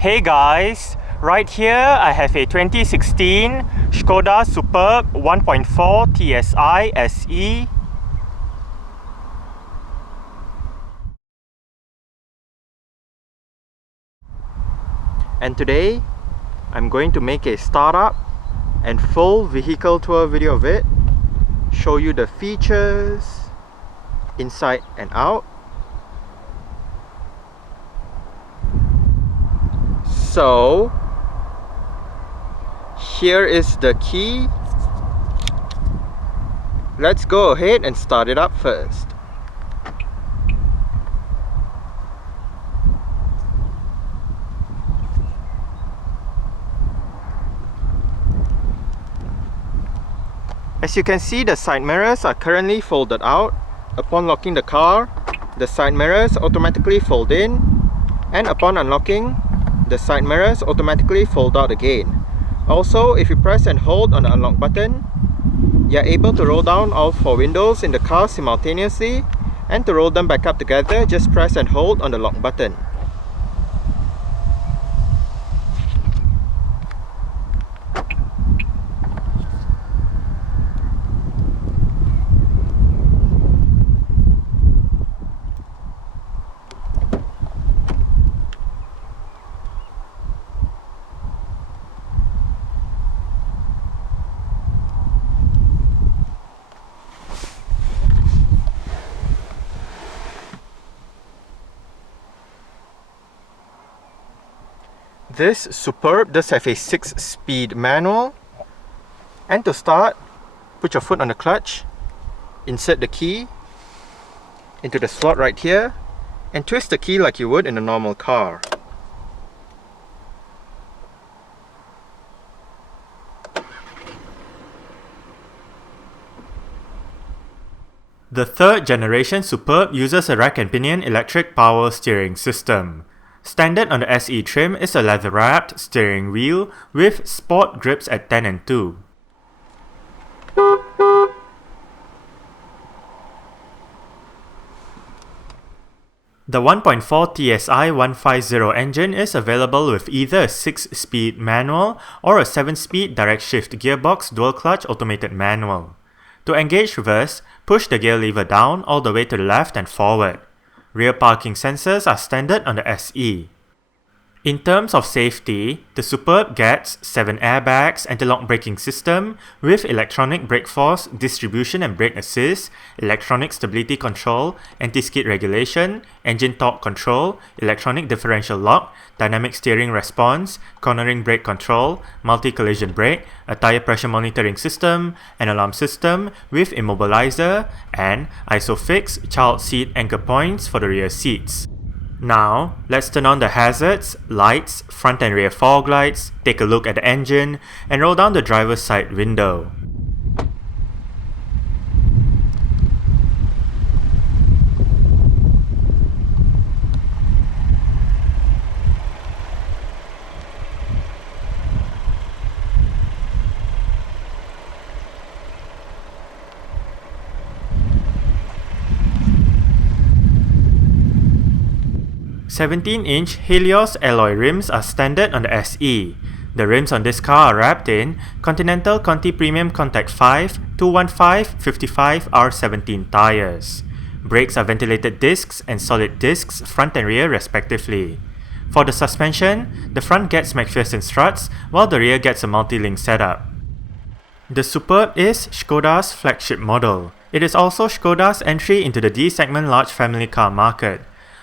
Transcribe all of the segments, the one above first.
Hey guys, right here I have a 2016 Škoda Superb 1.4 TSI SE. And today I'm going to make a startup and full vehicle tour video of it, show you the features inside and out. So here is the key. Let's go ahead and start it up first. As you can see, the side mirrors are currently folded out. Upon locking the car, the side mirrors automatically fold in, and upon unlocking, the side mirrors automatically fold out again. Also, if you press and hold on the unlock button, you are able to roll down all four windows in the car simultaneously, and to roll them back up together, just press and hold on the lock button. This Superb does have a 6-speed manual, and to start, put your foot on the clutch, insert the key into the slot right here, and twist the key like you would in a normal car. The third generation Superb uses a rack and pinion electric power steering system. Standard on the SE trim is a leather-wrapped steering wheel with sport grips at 10 and 2. The 1.4 TSI 150 engine is available with either a 6-speed manual or a 7-speed direct shift gearbox dual-clutch automated manual. To engage reverse, push the gear lever down all the way to the left and forward. Rear parking sensors are standard on the SE. In terms of safety, the Superb gets 7 airbags, anti-lock braking system with electronic brake force distribution and brake assist, electronic stability control, anti-skid regulation, engine torque control, electronic differential lock, dynamic steering response, cornering brake control, multi-collision brake, a tire pressure monitoring system, an alarm system with immobilizer, and ISOFIX child seat anchor points for the rear seats. Now, let's turn on the hazards, lights, front and rear fog lights, take a look at the engine, and roll down the driver's side window. "17-inch Helios alloy rims are standard on the SE. The rims on this car are wrapped in Continental Conti Premium Contact 5 215 55 R17 tires. Brakes are ventilated discs and solid discs front and rear respectively. For the suspension, the front gets McPherson struts while the rear gets a multi-link setup. The Superb is Škoda's flagship model. It is also Škoda's entry into the D-segment large family car market.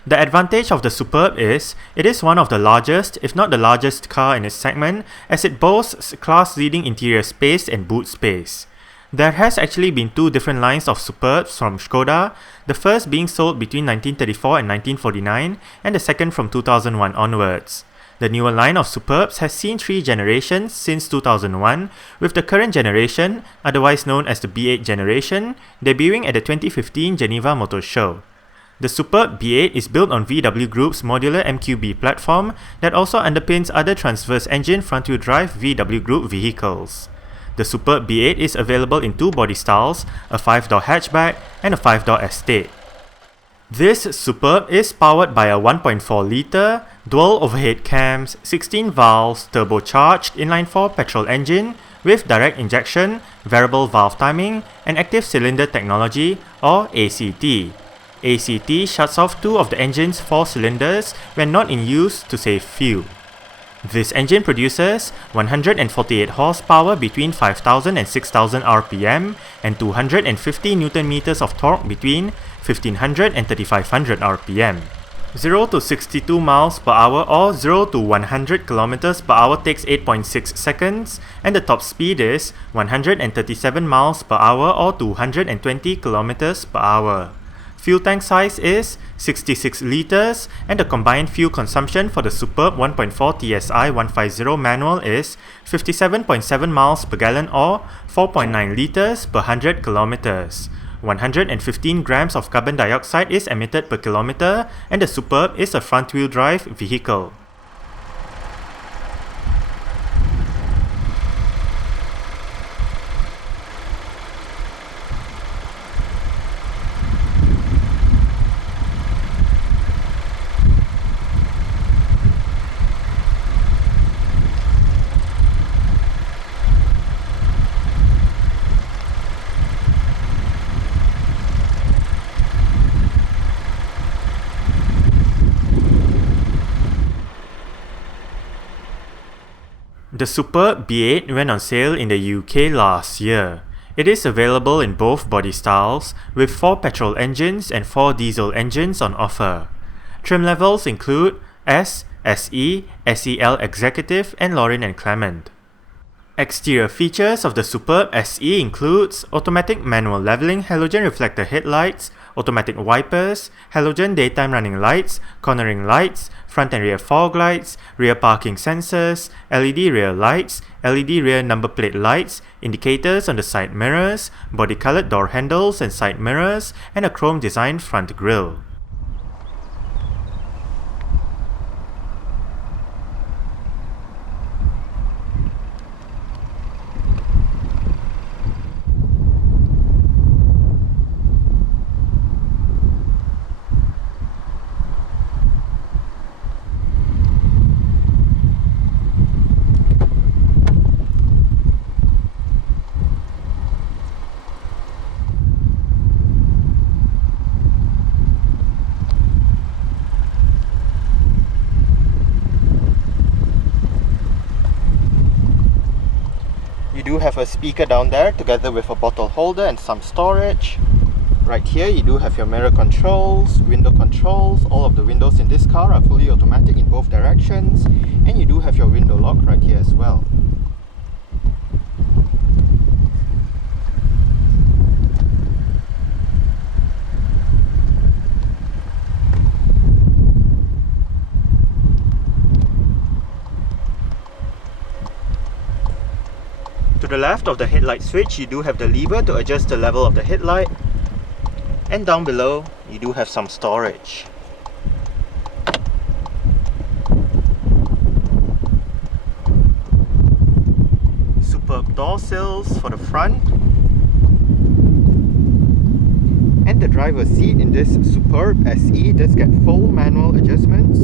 The advantage of the Superb is, it is one of the largest, if not the largest car in its segment, as it boasts class-leading interior space and boot space. There has actually been 2 different lines of Superbs from Škoda, the first being sold between 1934 and 1949, and the second from 2001 onwards. The newer line of Superbs has seen 3 generations since 2001, with the current generation, otherwise known as the B8 generation, debuting at the 2015 Geneva Motor Show. The Superb B8 is built on VW Group's modular MQB platform that also underpins other transverse engine front-wheel drive VW Group vehicles. The Superb B8 is available in 2 body styles, a 5-door hatchback and a 5-door estate. This Superb is powered by a 1.4 litre, dual overhead cams, 16 valves, turbocharged inline-4 petrol engine with direct injection, variable valve timing, and active cylinder technology or ACT. ACT shuts off 2 of the engine's 4 cylinders when not in use to save fuel. This engine produces 148 horsepower between 5000 and 6000 RPM and 250 Nm of torque between 1500 and 3500 RPM. 0 to 62 miles per hour or 0 to 100 km per hour takes 8.6 seconds, and the top speed is 137 miles per hour or 220 km per hour. Fuel tank size is 66 litres, and the combined fuel consumption for the Superb 1.4 TSI 150 manual is 57.7 miles per gallon or 4.9 litres per 100 kilometers. 115 grams of carbon dioxide is emitted per kilometer, and the Superb is a front-wheel drive vehicle. The Superb B8 went on sale in the UK last year. It is available in both body styles, with 4 petrol engines and 4 diesel engines on offer. Trim levels include S, SE, SEL Executive and Laurin Klement. Exterior features of the Superb SE includes automatic manual leveling halogen reflector headlights, automatic wipers, halogen daytime running lights, cornering lights, front and rear fog lights, rear parking sensors, LED rear lights, LED rear number plate lights, indicators on the side mirrors, body-colored door handles and side mirrors, and a chrome-designed front grille. You do have a speaker down there together with a bottle holder and some storage. Right here you do have your mirror controls, window controls. All of the windows in this car are fully automatic in both directions, and you do have your window lock right here as well. To the left of the headlight switch, you do have the lever to adjust the level of the headlight, and down below you do have some storage. Superb door sills for the front, and the driver's seat in this Superb SE does get full manual adjustments.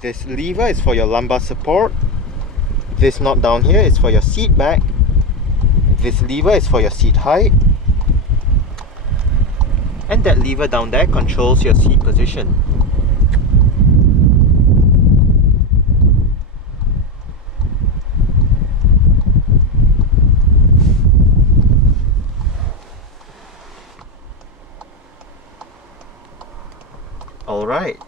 This lever is for your lumbar support. This knot down here is for your seat back. This lever is for your seat height. And that lever down there controls your seat position. Alright.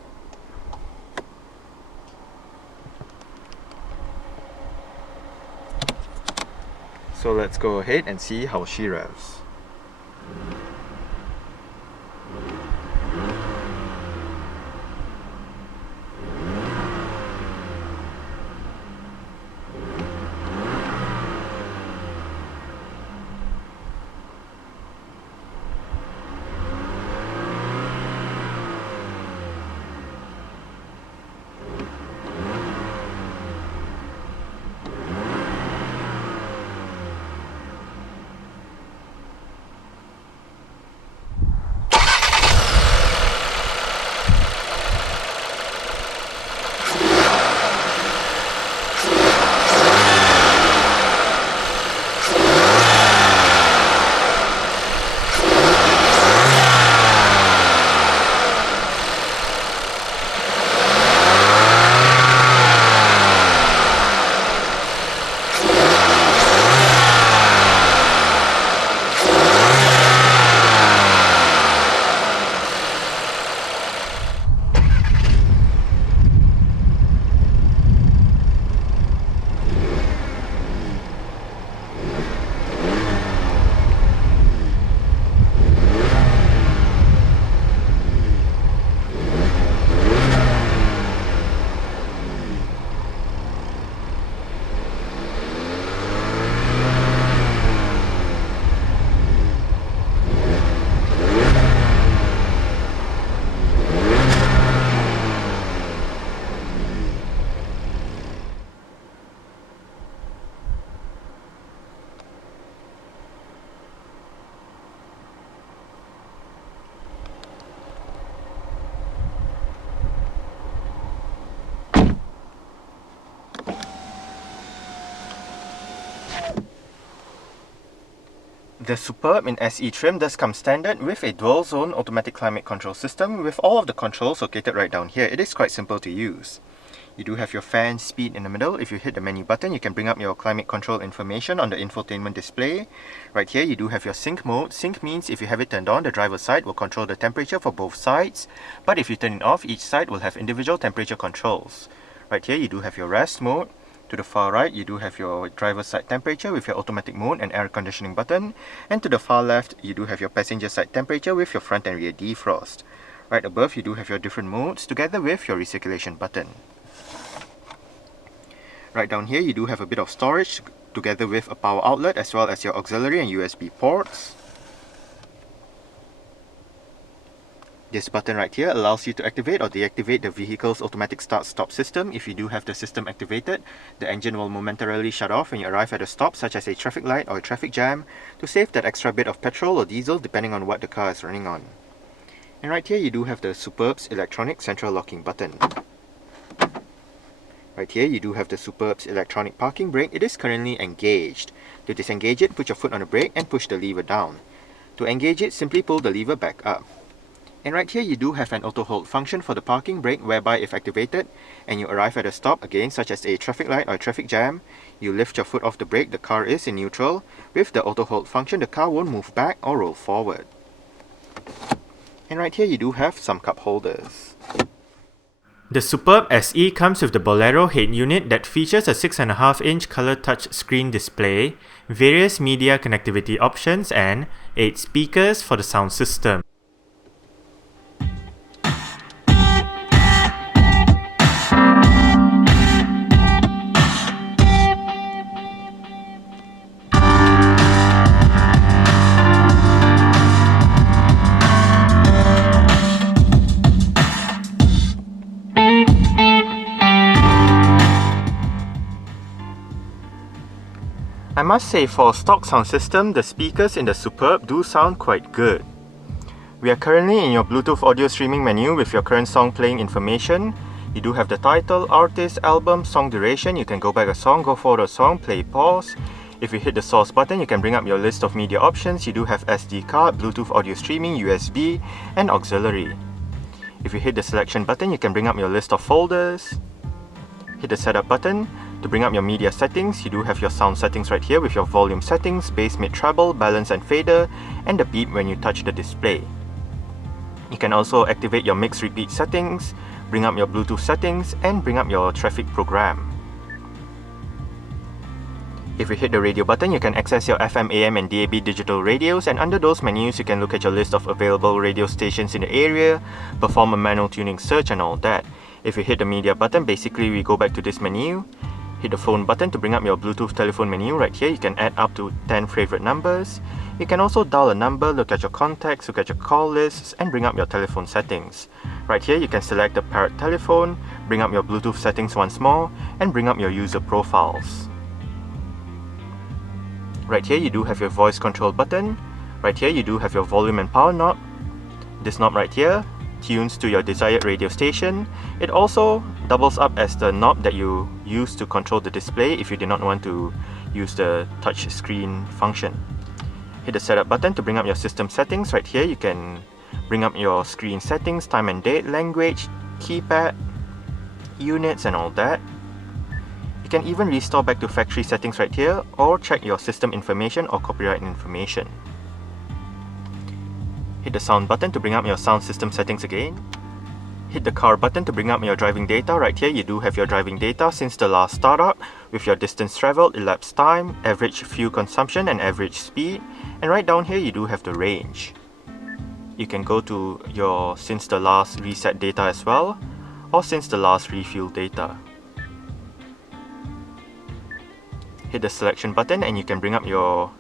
So let's go ahead and see how she revs. The Superb in SE trim does come standard with a dual zone automatic climate control system with all of the controls located right down here. It is quite simple to use. You do have your fan speed in the middle. If you hit the menu button, you can bring up your climate control information on the infotainment display. Right here, you do have your sync mode. Sync means if you have it turned on, the driver's side will control the temperature for both sides. But if you turn it off, each side will have individual temperature controls. Right here, you do have your rest mode. To the far right, you do have your driver's side temperature with your automatic mode and air conditioning button. And to the far left, you do have your passenger side temperature with your front and rear defrost. Right above, you do have your different modes together with your recirculation button. Right down here, you do have a bit of storage together with a power outlet as well as your auxiliary and USB ports. This button right here allows you to activate or deactivate the vehicle's automatic start-stop system. If you do have the system activated, the engine will momentarily shut off when you arrive at a stop, such as a traffic light or a traffic jam, to save that extra bit of petrol or diesel depending on what the car is running on. And right here you do have the Superb's electronic central locking button. Right here you do have the Superb's electronic parking brake. It is currently engaged. To disengage it, put your foot on the brake and push the lever down. To engage it, simply pull the lever back up. And right here you do have an auto hold function for the parking brake, whereby if activated and you arrive at a stop, again such as a traffic light or a traffic jam, you lift your foot off the brake, the car is in neutral. With the auto hold function, the car won't move back or roll forward. And right here you do have some cup holders. The Superb SE comes with the Bolero head unit that features a 6.5-inch color touch screen display, various media connectivity options, and 8 speakers for the sound system. I must say, for a stock sound system, the speakers in the Superb do sound quite good. We are currently in your Bluetooth audio streaming menu with your current song playing information. You do have the title, artist, album, song duration. You can go back a song, go forward a song, play, pause. If you hit the source button, you can bring up your list of media options. You do have SD card, Bluetooth audio streaming, USB, and auxiliary. If you hit the selection button, you can bring up your list of folders. Hit the setup button. To bring up your media settings, you do have your sound settings right here with your volume settings, bass, mid, treble, balance and fader, and the beep when you touch the display. You can also activate your mix repeat settings, bring up your Bluetooth settings, and bring up your traffic program. If you hit the radio button, you can access your FM, AM and DAB digital radios, and under those menus you can look at your list of available radio stations in the area, perform a manual tuning search and all that. If you hit the media button, basically we go back to this menu. Hit the phone button to bring up your Bluetooth telephone menu. Right here you can add up to 10 favorite numbers. You can also dial a number, look at your contacts, look at your call lists, and bring up your telephone settings. Right here you can select the paired telephone, bring up your Bluetooth settings once more, and bring up your user profiles. Right here you do have your voice control button. Right here you do have your volume and power knob. This knob right here tunes to your desired radio station. It also doubles up as the knob that you use to control the display if you do not want to use the touch screen function. Hit the setup button to bring up your system settings. Right here you can bring up your screen settings, time and date, language, keypad, units and all that. You can even restore back to factory settings right here, or check your system information or copyright information. Hit the sound button to bring up your sound system settings again. Hit the car button to bring up your driving data. Right here you do have your driving data since the last startup with your distance traveled, elapsed time, average fuel consumption and average speed. And right down here you do have the range. You can go to your since the last reset data as well, or since the last refuel data. Hit the selection button and you can bring up your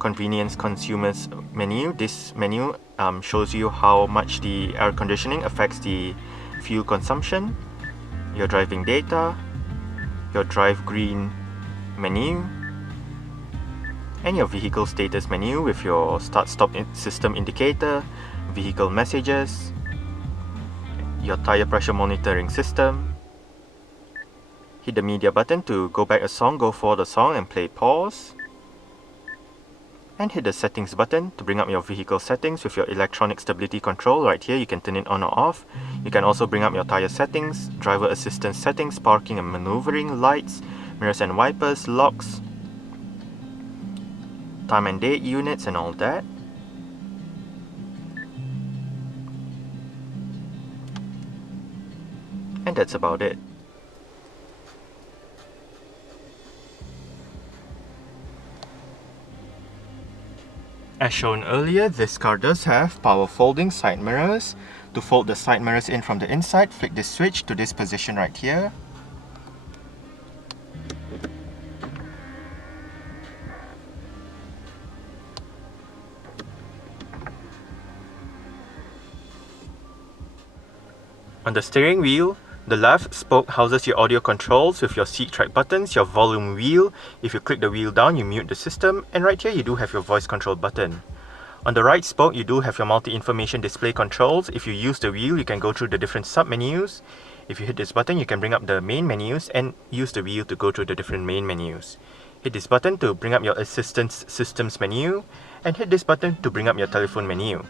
convenience consumers menu. This menu shows you how much the air conditioning affects the fuel consumption, your driving data, your drive green menu, and your vehicle status menu with your start-stop system indicator, vehicle messages, your tire pressure monitoring system. Hit the media button to go back a song, go forward a song and play pause. And hit the settings button to bring up your vehicle settings with your electronic stability control. Right here you can turn it on or off. You can also bring up your tire settings, driver assistance settings, parking and maneuvering, lights, mirrors and wipers, locks, time and date units and all that. And that's about it. As shown earlier, this car does have power folding side mirrors. To fold the side mirrors in from the inside, flick this switch to this position right here. On the steering wheel, the left spoke houses your audio controls with your seat track buttons, your volume wheel. If you click the wheel down, you mute the system, and right here you do have your voice control button. On the right spoke, you do have your multi-information display controls. If you use the wheel, you can go through the different sub-menus. If you hit this button, you can bring up the main menus and use the wheel to go through the different main menus. Hit this button to bring up your assistance systems menu, and hit this button to bring up your telephone menu.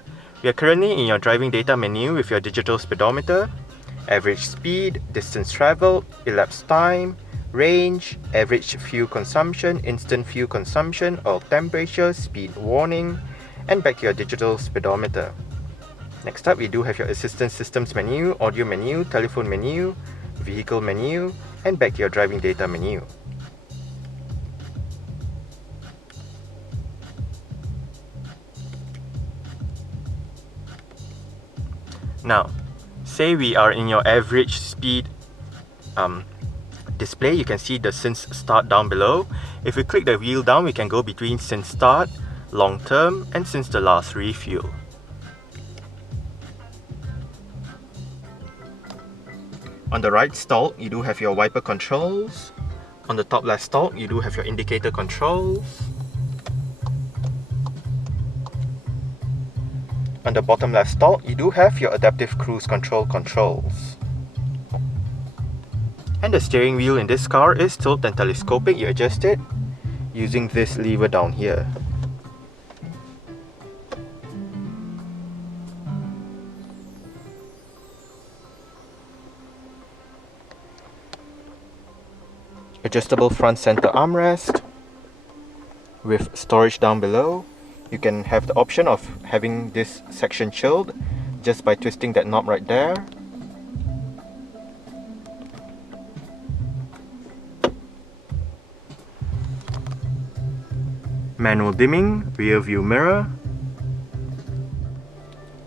We are currently in your driving data menu with your digital speedometer, average speed, distance traveled, elapsed time, range, average fuel consumption, instant fuel consumption, oil temperature, speed warning, and back to your digital speedometer. Next up, we do have your assistance systems menu, audio menu, telephone menu, vehicle menu, and back to your driving data menu. Now, say we are in your average speed display. You can see the since start down below. If we click the wheel down, we can go between since start, long term, and since the last refuel. On the right stalk, you do have your wiper controls. On the top left stalk, you do have your indicator controls. On the bottom left stalk, you do have your adaptive cruise control controls. And the steering wheel in this car is tilt and telescopic. You adjust it using this lever down here. Adjustable front center armrest with storage down below. You can have the option of having this section chilled just by twisting that knob right there. Manual dimming, rear view mirror,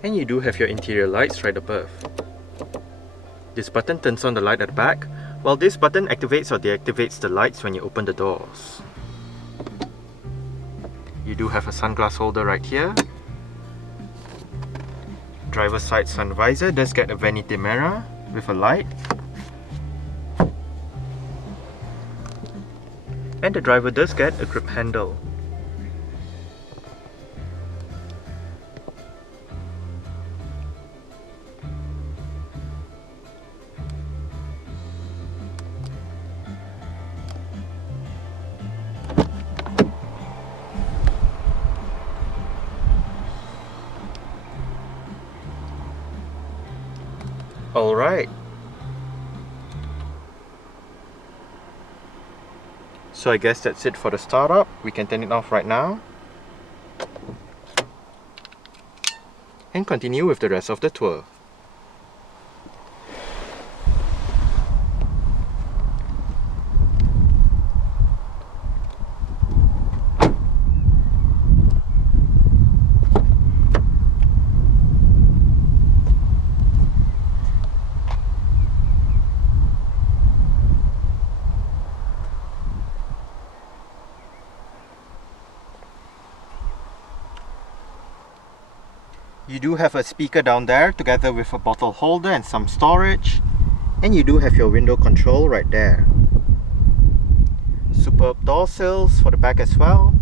and you do have your interior lights right above. This button turns on the light at the back, while this button activates or deactivates the lights when you open the doors. You do have a sunglass holder right here. Driver's side sun visor does get a vanity mirror with a light. And the driver does get a grip handle. Alright, so I guess that's it for the startup. We can turn it off right now and continue with the rest of the tour. You do have a speaker down there together with a bottle holder and some storage, and you do have your window control right there. Superb door sills for the back as well.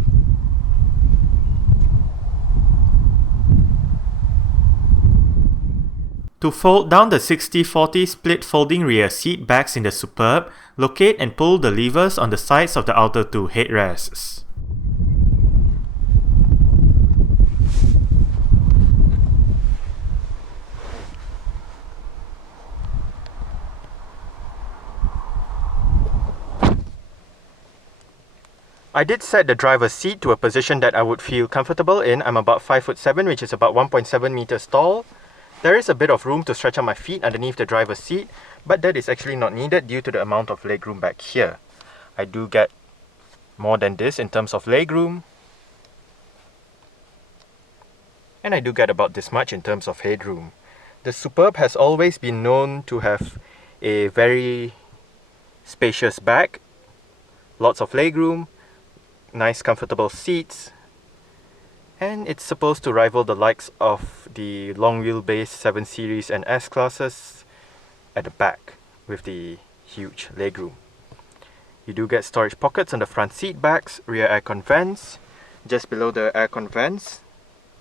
To fold down the 60-40 split folding rear seat backs in the Superb, locate and pull the levers on the sides of the outer two headrests. I did set the driver's seat to a position that I would feel comfortable in. I'm about 5'7", which is about 1.7 meters tall. There is a bit of room to stretch out my feet underneath the driver's seat, but that is actually not needed due to the amount of legroom back here. I do get more than this in terms of legroom, and I do get about this much in terms of headroom. The Superb has always been known to have a very spacious back, lots of legroom, nice comfortable seats, and it's supposed to rival the likes of the long wheelbase 7 Series and S classes at the back with the huge legroom. You do get storage pockets on the front seat backs, rear aircon vents. Just below the aircon vents,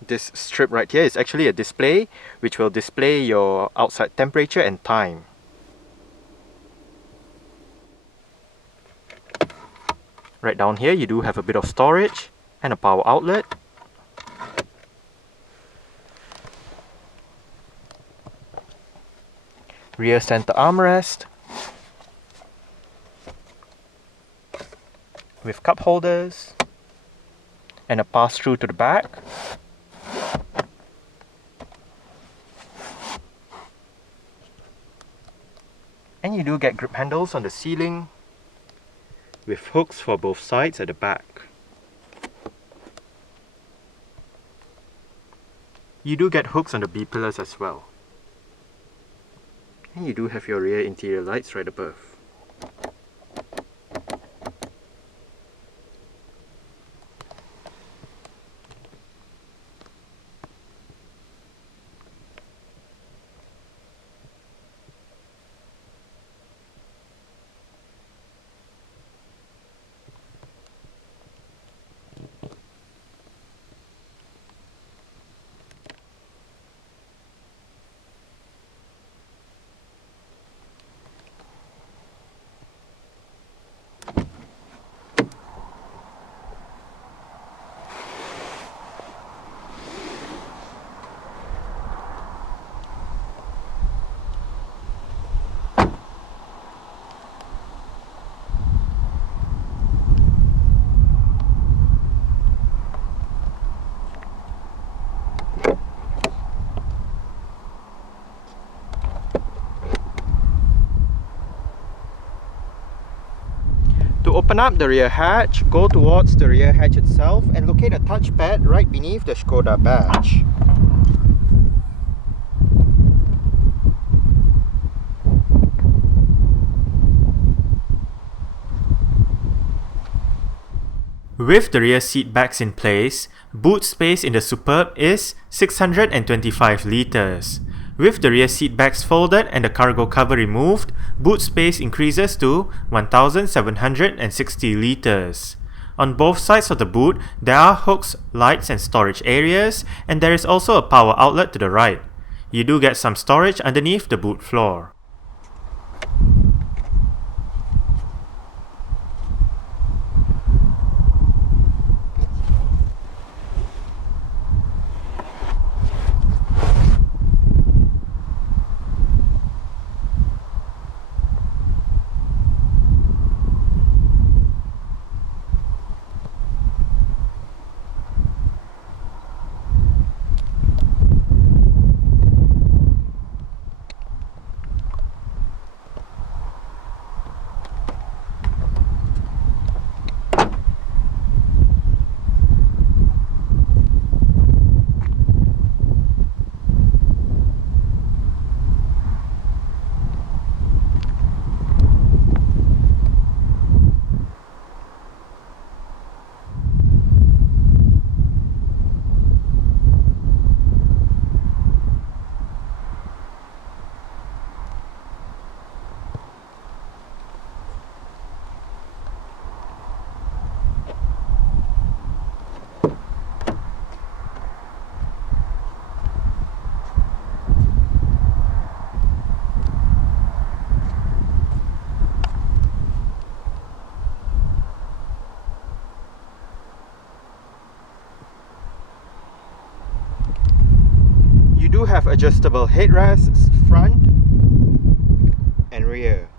this strip right here is actually a display which will display your outside temperature and time. Right down here you do have a bit of storage and a power outlet. Rear center armrest with cup holders and a pass-through to the back. And you do get grip handles on the ceiling with hooks for both sides at the back. You do get hooks on the B-pillars as well. And you do have your rear interior lights right above. To open up the rear hatch, go towards the rear hatch itself and locate a touchpad right beneath the Škoda badge. With the rear seat backs in place, boot space in the Superb is 625 litres. With the rear seat backs folded and the cargo cover removed, boot space increases to 1,760 litres. On both sides of the boot, there are hooks, lights and storage areas, and there is also a power outlet to the right. You do get some storage underneath the boot floor. You do have adjustable headrests front and rear.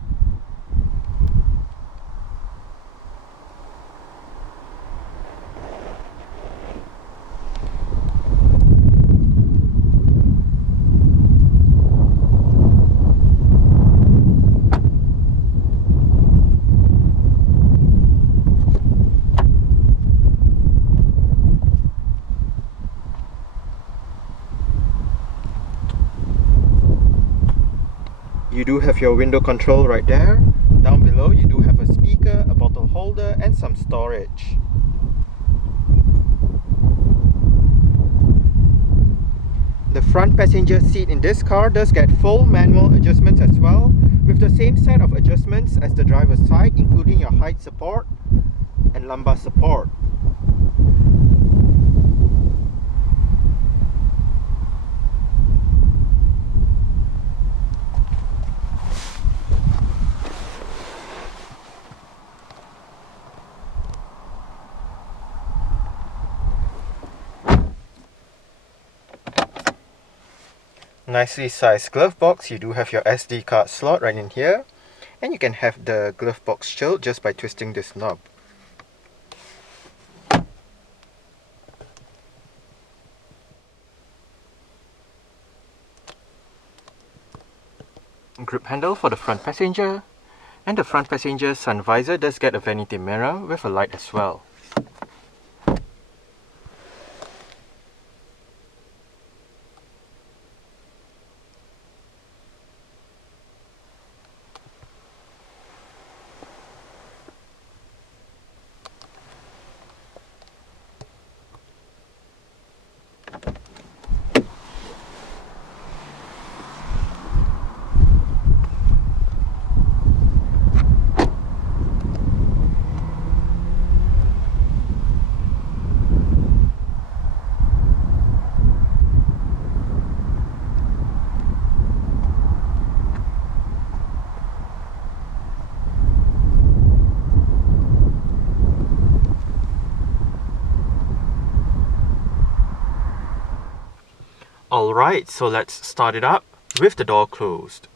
You do have your window control right there. Down below you do have a speaker, a bottle holder and some storage. The front passenger seat in this car does get full manual adjustments as well, with the same set of adjustments as the driver's side, including your height support and lumbar support. Nicely sized glove box. You do have your SD card slot right in here, and you can have the glove box chilled just by twisting this knob. Grip handle for the front passenger, and the front passenger sun visor does get a vanity mirror with a light as well. Alright, so let's start it up with the door closed.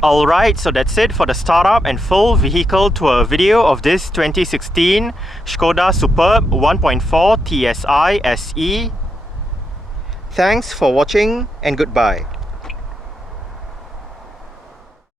Alright, so that's it for the startup and full vehicle tour video of this 2016 Škoda Superb 1.4 TSI SE. Thanks for watching and goodbye.